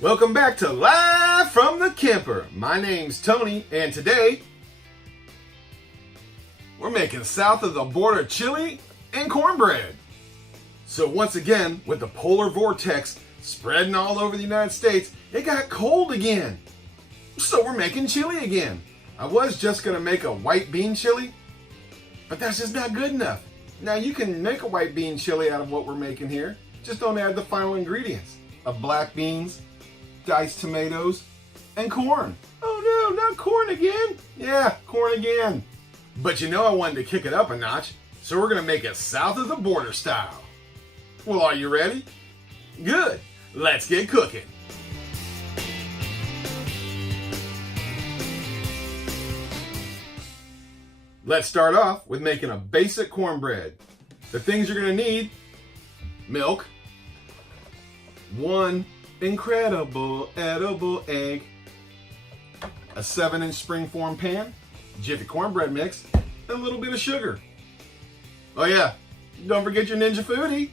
Welcome back to Live from the Camper. My name's Tony, and today we're making south of the border chili and cornbread. So once again, with the polar vortex spreading all over the United States, it got cold again. So we're making chili again. I was just gonna make a white bean chili, but that's just not good enough. Now you can make a white bean chili out of what we're making here. Just don't add the final ingredients of black beans, diced tomatoes, and corn. Oh no, not corn again. Yeah, corn again. But you know I wanted to kick it up a notch, so we're gonna make it south of the border style. Well, are you ready? Good, let's get cooking. Let's start off with making a basic cornbread. The things you're gonna need: milk, one incredible edible egg, a 7-inch springform pan, Jiffy cornbread mix, and a little bit of sugar. Oh yeah, don't forget your Ninja Foodi.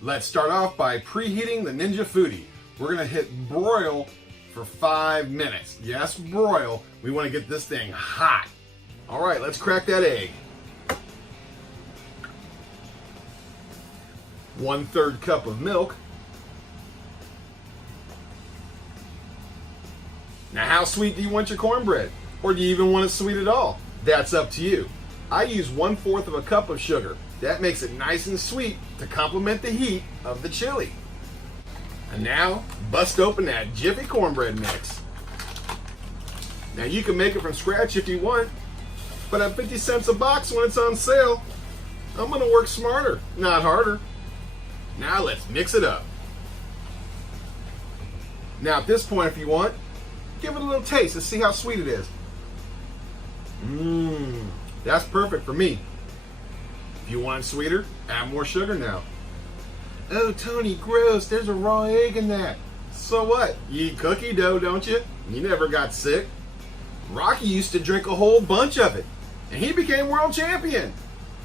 Let's start off by preheating the Ninja Foodi. We're gonna hit broil for 5 minutes. Yes, broil. We wanna get this thing hot. All right, let's crack that egg. 1/3 cup of milk. Now, how sweet do you want your cornbread? Or do you even want it sweet at all? That's up to you. I use 1/4 of a cup of sugar. That makes it nice and sweet to complement the heat of the chili. And now, bust open that Jiffy cornbread mix. Now, you can make it from scratch if you want, but at 50 cents a box when it's on sale, I'm gonna work smarter, not harder. Now let's mix it up. Now at this point, if you want, give it a little taste and see how sweet it is. That's perfect for me. If you want it sweeter, add more sugar now. Oh, Tony, gross, there's a raw egg in that. So what? You eat cookie dough, don't you? You never got sick. Rocky used to drink a whole bunch of it, and he became world champion.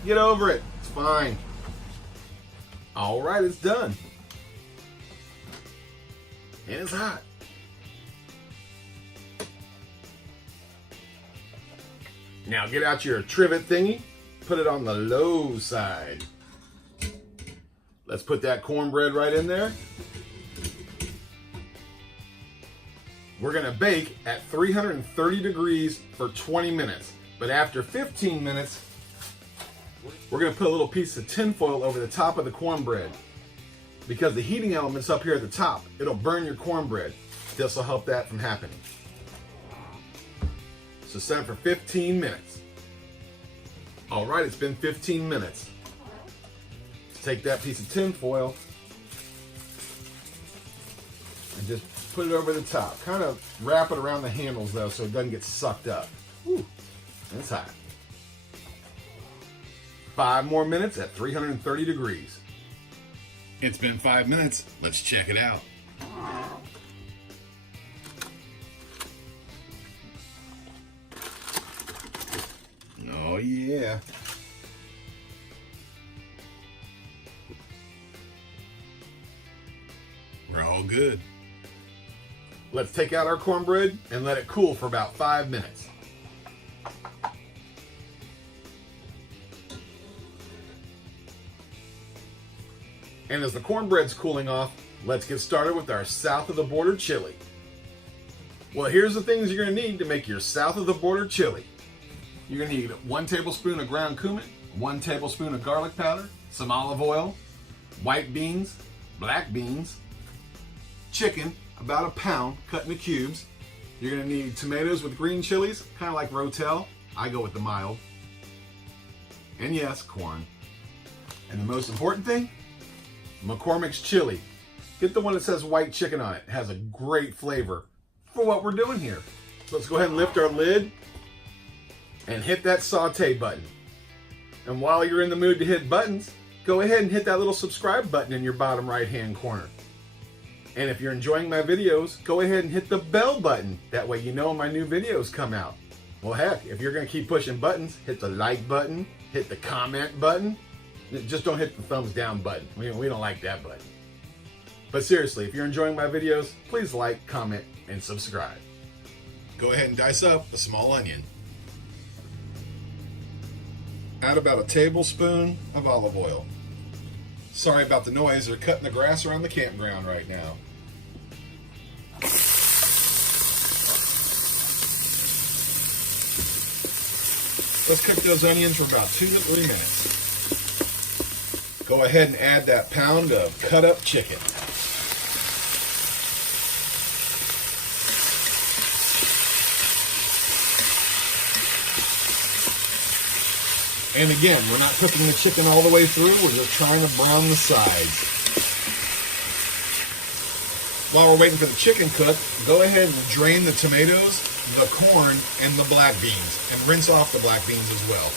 Get over it, it's fine. All right, it's done. And it's hot. Now get out your trivet thingy, put it on the low side. Let's put that cornbread right in there. We're gonna bake at 330 degrees for 20 minutes. But after 15 minutes, we're gonna put a little piece of tin foil over the top of the cornbread. Because the heating element's up here at the top, it'll burn your cornbread. This will help that from happening. So set it for 15 minutes. All right, it's been 15 minutes. Let's take that piece of tin foil and just put it over the top. Kind of wrap it around the handles though so it doesn't get sucked up. Whew, it's hot. 5 more minutes at 330 degrees. It's been 5 minutes. Let's check it out. Oh yeah. We're all good. Let's take out our cornbread and let it cool for about 5 minutes. And as the cornbread's cooling off, let's get started with our south of the border chili. Well, here's the things you're gonna need to make your south of the border chili. You're gonna need 1 tablespoon of ground cumin, 1 tablespoon of garlic powder, some olive oil, white beans, black beans, chicken, about a pound cut into cubes. You're gonna need tomatoes with green chilies, kind of like Rotel. I go with the mild. And yes, corn. And the most important thing, Mccormicks chili. Get the one that says white chicken on it. It has a great flavor for what we're doing here. So let's go ahead and lift our lid and hit that saute button. And while you're in the mood to hit buttons, go ahead and hit that little subscribe button in your bottom right hand corner. And if you're enjoying my videos, go ahead and hit the bell button. That way you know when my new videos come out. Well heck, if you're gonna keep pushing buttons, hit the like button, hit the comment button. Just don't hit the thumbs down button. We don't like that button. But seriously, if you're enjoying my videos, please like, comment, and subscribe. Go ahead and dice up a small onion. Add about a tablespoon of olive oil. Sorry about the noise, they're cutting the grass around the campground right now. Let's cook those onions for about 2 to 3 minutes. Go ahead and add that pound of cut up chicken. And again, we're not cooking the chicken all the way through, we're just trying to brown the sides. While we're waiting for the chicken cook, go ahead and drain the tomatoes, the corn, and the black beans, and rinse off the black beans as well.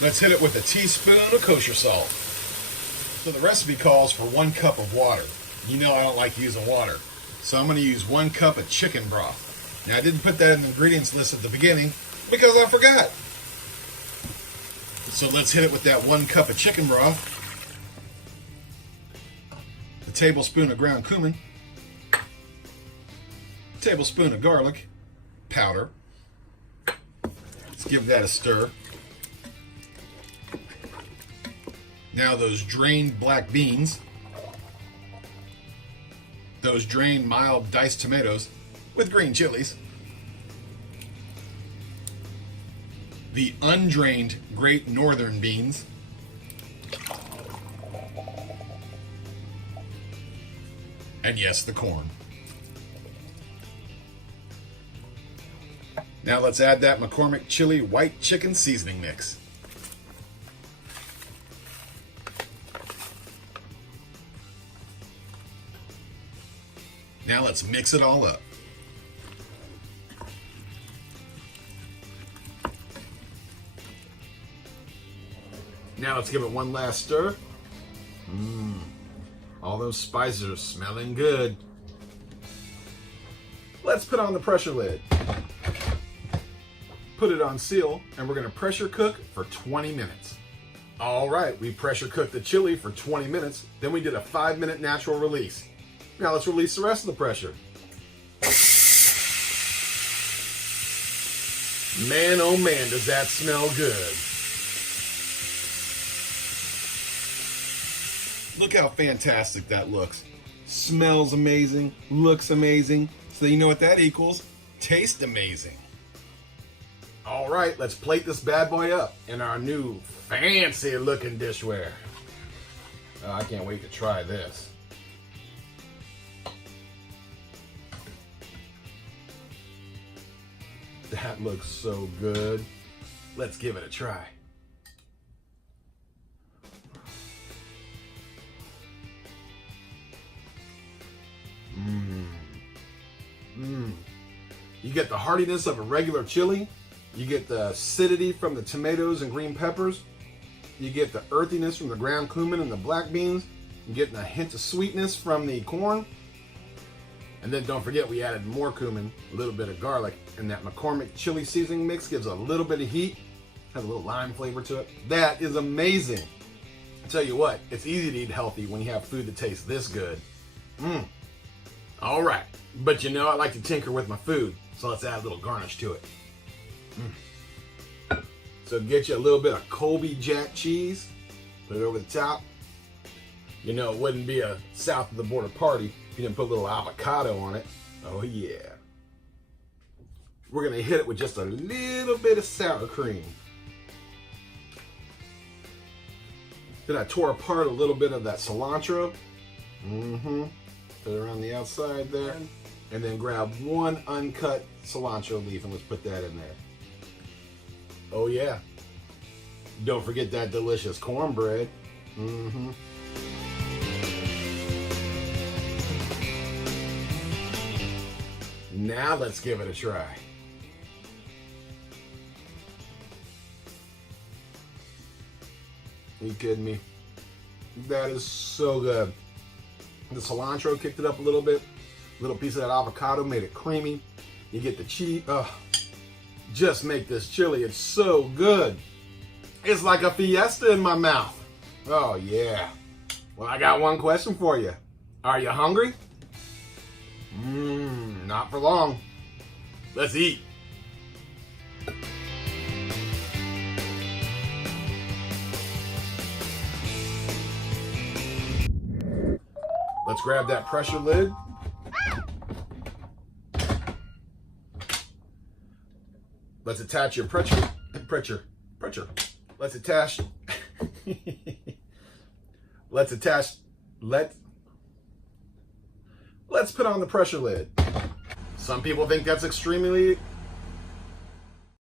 Let's hit it with a teaspoon of kosher salt. So the recipe calls for 1 cup of water. You know I don't like using water, so I'm going to use 1 cup of chicken broth. Now I didn't put that in the ingredients list at the beginning because I forgot. So let's hit it with that 1 cup of chicken broth, a tablespoon of ground cumin, a tablespoon of garlic powder. Let's give that a stir. Now those drained black beans, those drained mild diced tomatoes with green chilies, the undrained Great Northern beans, and yes, the corn. Now let's add that McCormick chili white chicken seasoning mix. Now let's mix it all up. Now let's give it one last stir. All those spices are smelling good. Let's put on the pressure lid. Put it on seal, and we're gonna pressure cook for 20 minutes. All right, we pressure cooked the chili for 20 minutes, then we did a 5-minute natural release. Now let's release the rest of the pressure. Man, oh man, does that smell good. Look how fantastic that looks. Smells amazing, looks amazing. So you know what that equals? Tastes amazing. All right, let's plate this bad boy up in our new fancy looking dishware. Oh, I can't wait to try this. That looks so good. Let's give it a try. You get the heartiness of a regular chili. You get the acidity from the tomatoes and green peppers. You get the earthiness from the ground cumin and the black beans. You're getting a hint of sweetness from the corn. And then don't forget we added more cumin, a little bit of garlic, and that McCormick chili seasoning mix gives a little bit of heat, has a little lime flavor to it. That is amazing. I tell you what, it's easy to eat healthy when you have food that tastes this good. All right, but you know I like to tinker with my food, so let's add a little garnish to it. So get you a little bit of Colby Jack cheese, put it over the top. You know it wouldn't be a south of the border party if you didn't put a little avocado on it. Oh yeah. We're gonna hit it with just a little bit of sour cream. Then I tore apart a little bit of that cilantro. Put it around the outside there. And then grab one uncut cilantro leaf and let's put that in there. Oh yeah. Don't forget that delicious cornbread. Now let's give it a try. Are you kidding me? That is so good. The cilantro kicked it up a little bit. A little piece of that avocado made it creamy. You get the cheese. Just make this chili. It's so good. It's like a fiesta in my mouth. Oh yeah. Well, I got one question for you. Are you hungry? Not for long. Let's eat. Let's grab that pressure lid. Let's attach your pressure. Let's attach. Let's put on the pressure lid. Some people think that's extremely